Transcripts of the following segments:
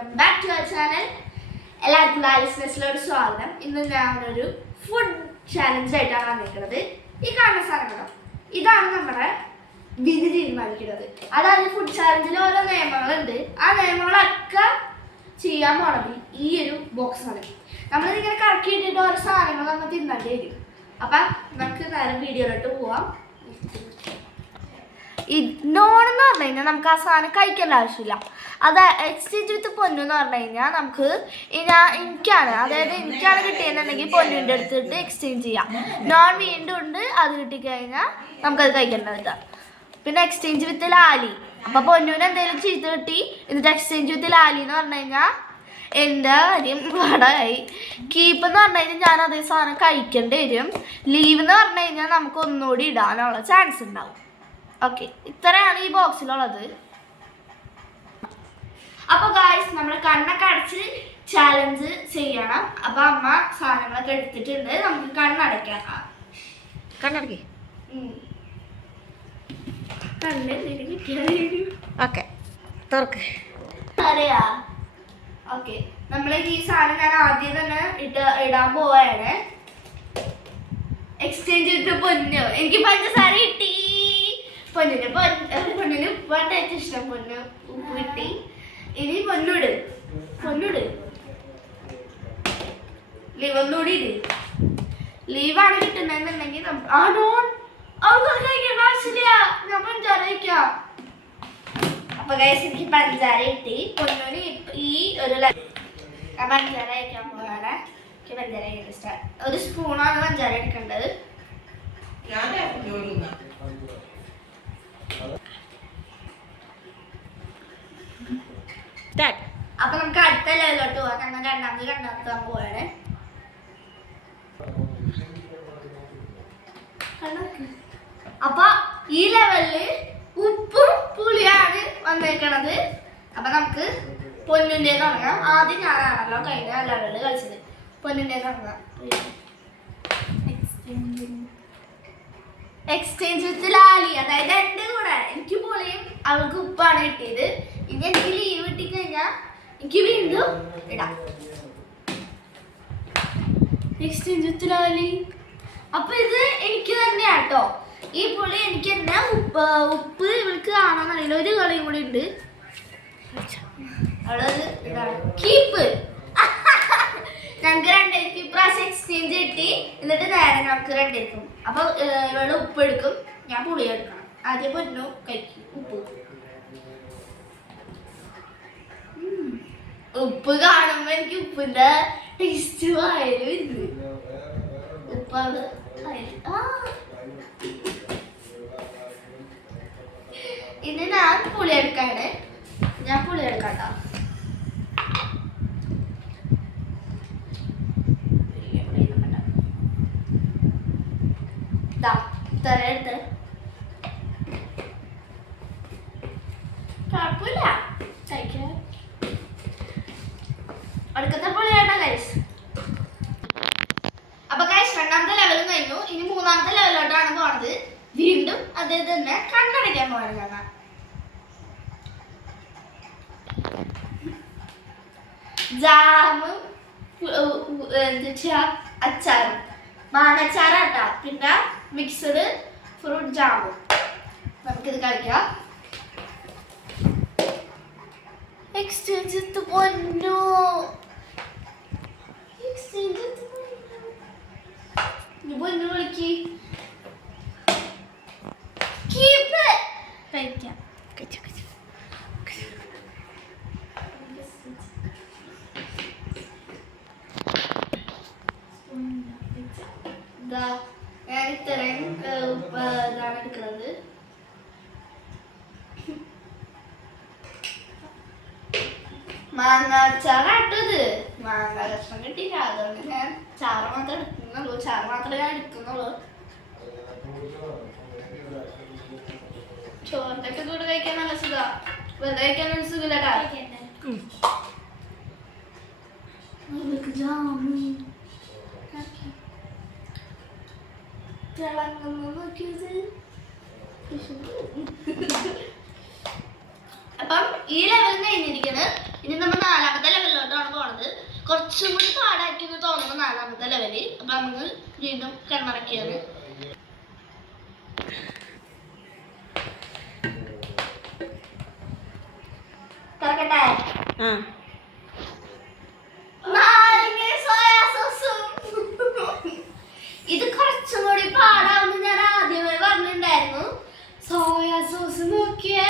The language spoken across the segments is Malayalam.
Welcome back to our channel. എല്ലാവർക്കും ലാലിസ്നെസ്സിലോട് സ്വാഗതം. ഇന്ന് ഞാനൊരു ഫുഡ് ചാലഞ്ച് ആയിട്ടാണ് വന്നിരിക്കുന്നത്. ഈ കാണുന്ന സാധനങ്ങളോ ഇതാണ് നമ്മുടെ വിധി തീരുമാനിക്കുന്നത്. അതായത് ഫുഡ് ചാലഞ്ചിൽ ഓരോ നിയമങ്ങളുണ്ട്. ആ നിയമങ്ങളൊക്കെ ചെയ്യാൻ പോണത് ഈ ഒരു ബോക്സാണ്. നമ്മളിങ്ങനെ കറക്കിയിട്ടിട്ട് ഓരോ സാധനങ്ങൾ നമ്മൾ തിന്നേണ്ടി വരും. അപ്പം നമുക്ക് നേരെ വീഡിയോയിലോട്ട് പോവാം. ഈ നോണെന്ന് പറഞ്ഞു കഴിഞ്ഞാൽ നമുക്ക് ആ സാധനം കഴിക്കേണ്ട ആവശ്യമില്ല. അത് എക്സ്ചേഞ്ച് വിത്ത് പൊന്നു എന്ന് പറഞ്ഞു കഴിഞ്ഞാൽ നമുക്ക് എനിക്കാണ് കിട്ടിയെന്നുണ്ടെങ്കിൽ പൊന്നിൻ്റെ അടുത്തിട്ട് എക്സ്ചേഞ്ച് ചെയ്യാം. നോൺ വീണ്ടും ഉണ്ട്, അത് കിട്ടിക്കഴിഞ്ഞാൽ നമുക്കത് കഴിക്കേണ്ടത്. പിന്നെ എക്സ്ചേഞ്ച് വിത്ത് ലാലി, അപ്പോൾ പൊന്നൂന് എന്തെങ്കിലും ചീത്ത കിട്ടി എന്നിട്ട് എക്സ്ചേഞ്ച് വിത്ത് ലാലി എന്ന് പറഞ്ഞു കഴിഞ്ഞാൽ എൻ്റെ കാര്യം പാടായി. കീപ്പ് എന്ന് പറഞ്ഞു കഴിഞ്ഞാൽ ഞാൻ അതേ സാധനം കഴിക്കേണ്ടി വരും. ലീവ് എന്ന് പറഞ്ഞു കഴിഞ്ഞാൽ നമുക്ക് ഒന്നുകൂടി ഇടാനുള്ള ചാൻസ് ഉണ്ടാവും. ഓക്കെ, ഇത്രയാണ് ഈ ബോക്സിലുള്ളത്. അപ്പോൾ ഗായ്സ്, നമ്മൾ കണ്ണൊക്കെ അടച്ച് ചാലഞ്ച് ചെയ്യണം. അപ്പോൾ അമ്മ സാധനങ്ങളൊക്കെ എടുത്തിട്ടുണ്ട്. നമുക്ക് കണ്ണടയ്ക്കാം. കണ്ണടക്കി ഓക്കെ തുറക്ക്. അറിയാ ഓക്കെ, നമ്മൾ ഈ സാധനം ഞാൻ ആദ്യം തന്നെ ഇടാൻ പോവാണ്. എക്സ്ചേഞ്ച് ചെയ്തിട്ട് പൊന്നു, എനിക്ക് പഞ്ചസാര കിട്ടി. പൊന്നിന് ഉപ്പാണ് ഏറ്റവും ഇഷ്ടം. പൊന്ന് ഉപ്പ് കിട്ടി. ഇനി പൊന്നൂട് ലീവ് ഒന്നുകൂടി ഇട്. ലീവാണ് കിട്ടുന്നതെന്നുണ്ടെങ്കിൽ കഴിക്കേണ്ട ആവശ്യമില്ല, ഞാൻ പഞ്ചാര കഴിക്കാം. അപ്പൊ ഗൈസ്, എനിക്ക് പഞ്ചാര കിട്ടി. പൊന്നൂന് ഈ ഒരു ഞാൻ പഞ്ചാര കഴിക്കാൻ പോവാണ്. എനിക്ക് പഞ്ചാര കഴിക്കാൻ ഇഷ്ടം. ഒരു സ്പൂണാണ് പഞ്ചാര എടുക്കേണ്ടത്. അപ്പൊ നമുക്ക് അടുത്ത ലെവലിലോട്ട് പോവാം. കാരണം രണ്ടാമത്തെ പോവാണ്. അപ്പൊ ഈ ലെവലില് ഉപ്പും പുളിയാണ് വന്നേക്കണത്. അപ്പൊ നമുക്ക് പൊന്നിന്റെ തുടങ്ങാം. ആദ്യം ഞാനാണല്ലോ കഴിഞ്ഞ ലെവലില് കളിച്ചത്. പൊന്നിന്റെ തുടങ്ങാം. എക്സ്ചേഞ്ച് വിത്ത് ലാലി, അതായത് എൻ്റെ കൂടെ എനിക്ക് പുളിയും അവൾക്ക് ഉപ്പാണ് കിട്ടിയത്. ഇനി എനിക്ക് ലീവ് കിട്ടിക്കഴിഞ്ഞാൽ എനിക്ക് വീണ്ടും ഇടാം. എക്സ്ചേഞ്ച് വിത്ത് ലാലി. അപ്പൊ ഇത് എനിക്ക് തന്നെയാട്ടോ. ഈ പുളി എനിക്ക് തന്നെ, ഉപ്പ് ഇവൾക്ക് കാണാന്നറിയില്ല. ഒരു കളിയും കൂടി ഉണ്ട്. അവളത് ഇതാണ് കീപ്പ്. ഞങ്ങൾക്ക് രണ്ടേക്കും ഇപ്രാവശ്യം എക്സ്ചേഞ്ച് കിട്ടി. എന്നിട്ട് നേരെ നമുക്ക് രണ്ടേക്കും. അപ്പൊ ഇവള് ഉപ്പ് എടുക്കും, ഞാൻ പുളി എടുക്കണം. ആദ്യം പൊന്നു കഴിക്കും. ഉപ്പ് കാണുമ്പോ എനിക്ക് ഉപ്പിന്റെ ടേസ്റ്റ് വായല് വരുന്നു. ഉപ്പാണ് ഇനി ഞാൻ പുളി എടുക്കാണ്. എടുക്കാട്ടോ. എടുത്ത് കുഴപ്പമില്ല, കഴിക്കാം. അടുക്കത്തെ പുളിയാട്ടോ ഗൈസ്. അപ്പൊ ഗൈസ്, രണ്ടാമത്തെ ലെവലും കഴിഞ്ഞു. ഇനി മൂന്നാമത്തെ ലെവലിലോട്ടാണ് പോണത്. വീണ്ടും അതേ തന്നെ കണ്ണടയ്ക്കാൻ പോകണം. കാണാം ജാമും അച്ചാറും, മാങ്ങച്ചാറാട്ടാ. പിന്നെ മിക്സഡ് ഫ്രൂട്ട് ജാമും. നമുക്കിത് കഴിക്കാം. എക്സ്ചേഞ്ച് പൊന്നു, പൊന്നു വിളിക്ക്. കഴിക്കാം. ഞാൻ ഇത്രയും ഇതാണ് എടുക്കുന്നത്. മാങ്ങ അച്ചാറാട്ടത്. മാങ്ങ കഷ്ണം കിട്ടിയില്ല, അതുകൊണ്ട് ഞാൻ ചാറ് മാത്രമേ എടുക്കുന്നുള്ളൂ. ചോറിന്റെ ഒക്കെ കൂടെ കഴിക്കാൻ നല്ല സുഖാ. വെറുതെ കഴിക്കാൻ നല്ല സുഖമില്ലട്ടാ. അപ്പം ഈ ലെവൽ കഴിഞ്ഞിരിക്കുന്നത്. ഇനി നമ്മൾ നാലാമത്തെ കുറച്ചും കൂടി പാടാക്കി എന്ന് തോന്നുന്നു 4ാമത്തെ ലെവല്. അപ്പൊ നമുക്ക് വീണ്ടും കണ്ണടക്കിയാണ്. തുറക്കട്ടെ. ഇത് കുറച്ചും കൂടി പാടാവുന്ന ഞാൻ ആദ്യമേ പറഞ്ഞിട്ടുണ്ടായിരുന്നു. സോയാ സോസ് നോക്കിയേ,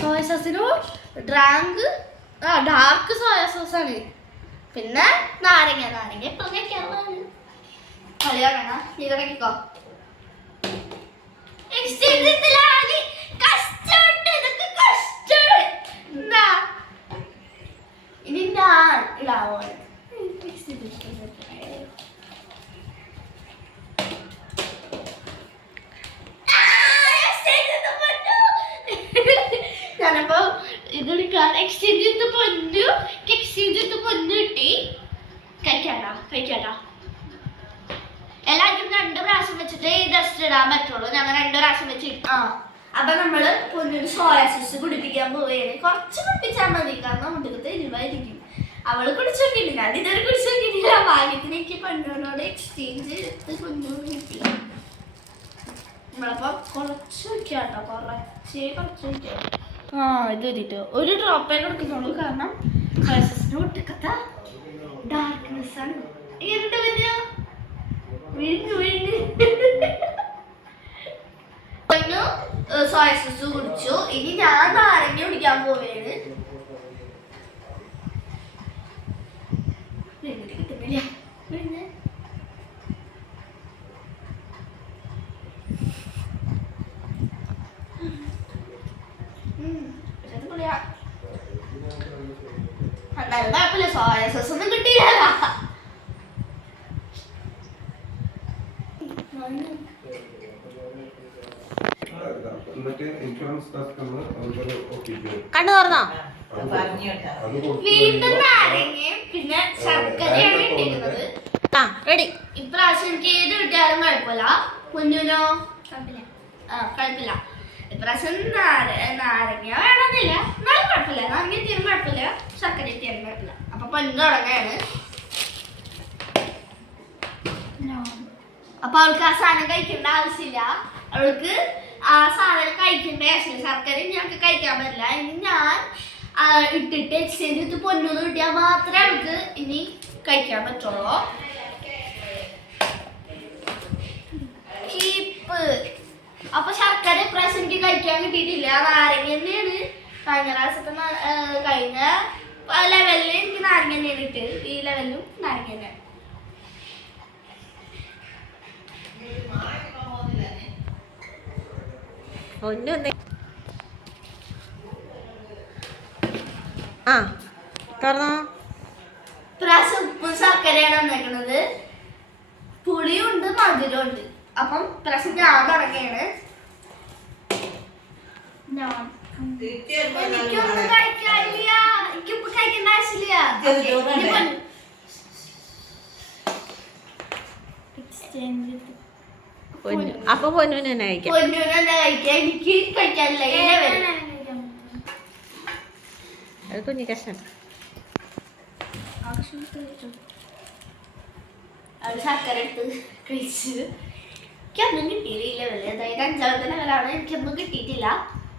സോയ സോസിന് ഡാർക്ക് സോയാ സോസ് ആണ്. പിന്നെ നാരങ്ങ ഇപ്പൊ കഴിക്കാറുള്ളതാണ്. കളിയാക്കണ നീരടക്കിക്കോ. ഇനി ഞാൻ ഇടാവോ? ഞാനപ്പോ ഇതെടുക്കാൻ എക്സ്ചേഞ്ച് പൊന്നു കിട്ടി. കഴിക്കാട്ടാ. എല്ലാവർക്കും 2 പ്രാവശ്യം വെച്ചിട്ട് ഈ ഡസ്റ്റ് ഇടാൻ പറ്റുള്ളൂ. ഞങ്ങൾ 2 പ്രാവശ്യം വെച്ച് അപ്പൊ നമ്മള് പൊന്നിന് സോയാ സോസ് കുടിപ്പിക്കാൻ പോവുകയാണ്. കുറച്ച് കുടിപ്പിച്ചാൽ മതി, കാരണം മുട്ടകത്ത് എരിവായിരിക്കും. അവള് കുടിച്ചു നോക്കിയിട്ടില്ല, ഞാൻ ഇതുവരെ കുടിച്ചു നോക്കിയിട്ടില്ല. ഭാഗ്യത്തിന് എനിക്ക് പൊന്നോനോട് എക്സ്ചേഞ്ച് എടുത്ത് പൊന്നു കിട്ടി. നമ്മളപ്പോ കുറച്ച് വയ്ക്കാട്ടോ, കുറച്ച് വയ്ക്കാം. ഇത് എഴുതിട്ട് ഒരു ഡ്രോപ്പേ കൊടുക്കുന്നുള്ളൂ, കാരണം സോയാ സോസിന്റെ മുട്ടക്കത്ത ഡാർക്ക്നെസ് ആണ്. എന്ത് പൊന്നു സോയ സോസ് കുടിച്ചു. ഇനി ഞാൻ നാരങ്ങ കുടിക്കാൻ പോവുകയാണ്. കിട്ടുന്നില്ല. കുഴപ്പമില്ല, സോയ സോസ് ഒന്നും കിട്ടിയില്ല. കണ്ണു തുറന്നോ? വീണ്ടും നാരങ്ങയും പിന്നെ ശർക്കരയാണ് ഇട്ടിരുന്നത്. റെഡി. ഇപ്രാവശ്യം എനിക്ക് ഏത് കിട്ടിയാലും കുഴപ്പമില്ല. കുഞ്ഞുനോ കുഴപ്പമില്ല. ഇപ്രാവശ്യം നാരങ്ങ വേണമെന്നില്ല, എന്നാലും കുഴപ്പമില്ല. നാരങ്ങ എത്തിയാലും കുഴപ്പമില്ല, ശർക്കര എത്തിയാലും കുഴപ്പമില്ല. അപ്പൊ പൊന്നു തുടങ്ങാണ്. അപ്പൊ അവൾക്ക് ആ സാധനം കഴിക്കേണ്ട ആവശ്യമില്ല. അവൾക്ക് ആ സാധനം കഴിക്കേണ്ട ആവശ്യമില്ല. ശർക്കര ഞങ്ങൾക്ക് കഴിക്കാൻ പറ്റില്ല. ഇനി ഞാൻ ഇട്ടിട്ട് എക്സ്ചേഞ്ച് ചെയ്ത് പൊന്നൂന്ന് കിട്ടിയാൽ മാത്രമേ അവൾക്ക് ഇനി കഴിക്കാൻ പറ്റുള്ളൂ. അപ്പൊ ശർക്കര ഇപ്രാവശ്യം എനിക്ക് കഴിക്കാൻ കിട്ടിയിട്ടില്ല. നാരങ്ങ തന്നെയാണ് കഴിഞ്ഞ ലെവലിൽ എനിക്ക് നാരങ്ങ തന്നെയാണ് കിട്ടിയത്. ഈ ലെവലിലും നാരങ്ങ തന്നെയാണ്. ഇപ്രാവശ്യം ഉപ്പും ശർക്കരയാണ് വന്നേക്കുന്നത്. പുളിയുണ്ട്, മധുരമുണ്ട്. അപ്പം ഇപ്രാവശ്യം ഞാൻ തുടങ്ങിയാണ്. എനിക്കൊന്നും കഴിക്കാനില്ല, എനിക്കിപ്പോ കഴിക്കേണ്ട ആവശ്യമില്ല. അപ്പൊ പൊന്നൂന് തന്നെ കഴിക്കാം. എനിക്ക് കഴിക്കാനില്ല. കുഞ്ഞു കഷ്ണം ശർക്കര എടുത്ത് കഴിച്ച് എനിക്കൊന്നും കിട്ടിയില്ല. ഈ ലെവല്, അതായത് 5ാമത്തെ ലെവലാണ്. എനിക്കൊന്നും കിട്ടിയിട്ടില്ല.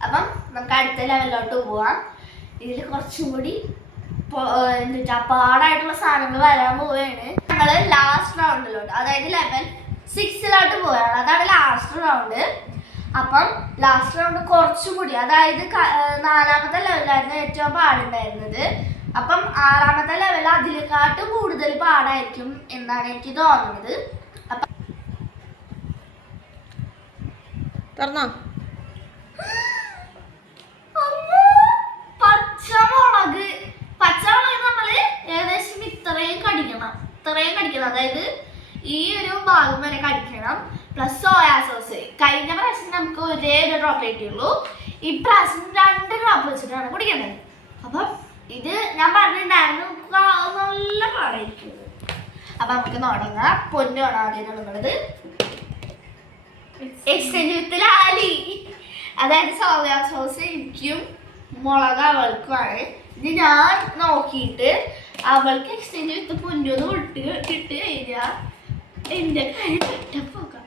അപ്പം നമുക്ക് അടുത്ത ലെവലിലോട്ട് പോവാം. ഇതിൽ കുറച്ചും കൂടി എന്താ പാടായിട്ടുള്ള സാധനങ്ങൾ വരാൻ പോവുകയാണ്. ഞങ്ങൾ ലാസ്റ്റ് റൗണ്ടിലോട്ട്, അതായത് ലെവൽ 6 പോവുകയാണ്. അതാണ് ലാസ്റ്റ് റൗണ്ട്. അപ്പം ലാസ്റ്റ് റൗണ്ട് കുറച്ചും കൂടി, അതായത് 4ാമത്തെ ലെവലായിരുന്നു ഏറ്റവും പാടുണ്ടായിരുന്നത്. അപ്പം 6ാമത്തെ ലെവൽ അതിലേക്കാട്ടും കൂടുതൽ പാടായിരിക്കും എന്നാണ് എനിക്ക് തോന്നുന്നത്. അപ്പം പച്ചമുളക് നമ്മള് ഏകദേശം ഇത്രയും കടിക്കണം. അതായത് ഈ ഒരു ഭാഗം വരെ കടിക്കണം. Plus soya sauce. കഴിഞ്ഞ പ്രാവശ്യം നമുക്ക് ഒരേ ഒരു ഡ്രോപ്പ് കിട്ടിയുള്ളൂ. ഇപ്രാവശ്യം 2 ഡ്രോപ്പ് വെച്ചിട്ടാണ് കുടിക്കേണ്ടത്. അപ്പം ഇത് ഞാൻ പറഞ്ഞിട്ടുണ്ടായിരുന്നു നല്ല പാടായിരിക്കും. അപ്പൊ നമുക്ക് തുടങ്ങാം. പൊന്നാണ് ആദ്യം തുടങ്ങുന്നത്. എക്സ്ചേഞ്ച് വിത്ത് ലാലി, അതായത് സോയാ സോസ് എനിക്കും മുളക് അവൾക്കുമാണ്. ഇത് ഞാൻ നോക്കിയിട്ട് അവൾക്ക് എക്സ്ചേഞ്ച് വിത്ത് പൊന്നൂന്ന് കിട്ടി കഴിഞ്ഞാ എന്റെ കാര്യം പോകാം.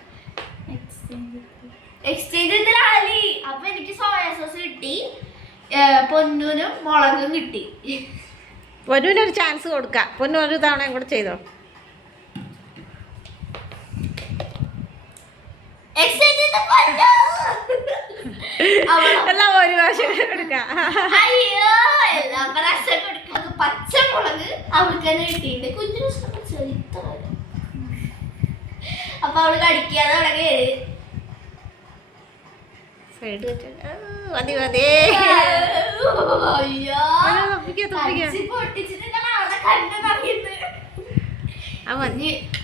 എക്സ്ചേഞ്ച് വിത്ത് ലാലി. അപ്പൊ എനിക്ക് സോയാ സോസ് കിട്ടി, പൊന്നൂനും മുളകും കിട്ടി. പൊന്നുവിനൊരു ചാൻസ് കൊടുക്കാം. പൊന്നു ഒരു തവണ കൂടെ ചെയ്തോ. എക്സ്ചേഞ്ച് വിത്ത് പൊന്നു. എല്ലാം ഒരു പ്രാവശ്യം കൊടുക്കാം. അയ്യോ എല്ലാ പ്രാവശ്യം കൊടുക്കാം. പച്ചമുളക് അവൾക്ക് തന്നെ കിട്ടിയിട്ടുണ്ട്. കുഞ്ഞിന് ഇഷ്ടപ്പെട്ട ഇത്ര. അപ്പൊ അവള് കടിക്കാതെ തുടങ്ങി. സൈഡ് വെച്ച് മതി മതി. അയ്യോ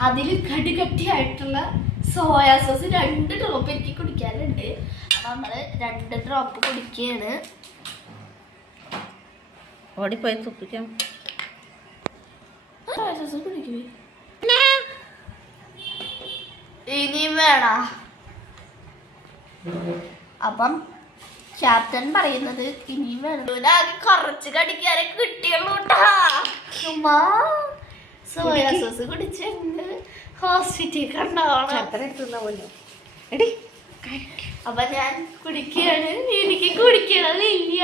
അതില് കടുകട്ടിയായിട്ടുള്ള സോയാ സോസ് 2 ഡ്രോപ്പ് എനിക്ക് കുടിക്കാനുണ്ട്. അപ്പൊ നമ്മള് 2 ഡ്രോപ്പ് കുടിക്കുകയാണ്. ഓടിപ്പോയി തുപ്പിക്കാം. സോയാ സോസ് കുടിക്കുവേ ഇനിയും വേണ. അപ്പം ക്യാപ്റ്റൻ പറയുന്നത് ഇനിയും വേണം. ആകെ കുറച്ച് കടിക്കാരെ കിട്ടിയുള്ളൂ. സോയാ സോസ് കുടിച്ചിട്ടുണ്ട്. ഹോസ്പിറ്റലിൽ കണ്ടാവണം. അപ്പൊ ഞാൻ കുടിക്കുകയാണ്. എനിക്ക് കുടിക്കണമെന്നില്ല.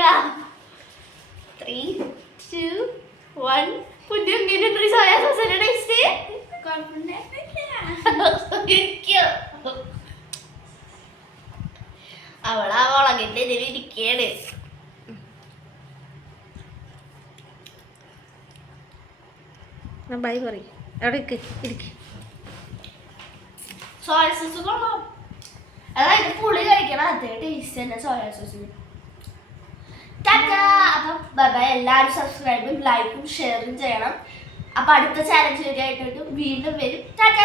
3, 2, 1. പുതിയ സോയാ സോസിന്റെ ടേസ്റ്റ് അവളാ മുളകിന്റെ ഇതിൽ ഇരിക്കുകയാണ്. ബൈ പറയും. അവിടെ ഇരിക്ക്. സോയാ സോസ് കൊള്ളാം. അതായത് പുളി കഴിക്കണം, അതേ ടേസ്റ്റ് തന്നെ സോയാ സോസിന്. അപ്പം ബൈ. എല്ലാവരും സബ്സ്ക്രൈബും ലൈക്കും ഷെയറും ചെയ്യണം. അപ്പൊ അടുത്ത ചാലഞ്ച് ആയിട്ട് വീണ്ടും വരും. ടാറ്റാ.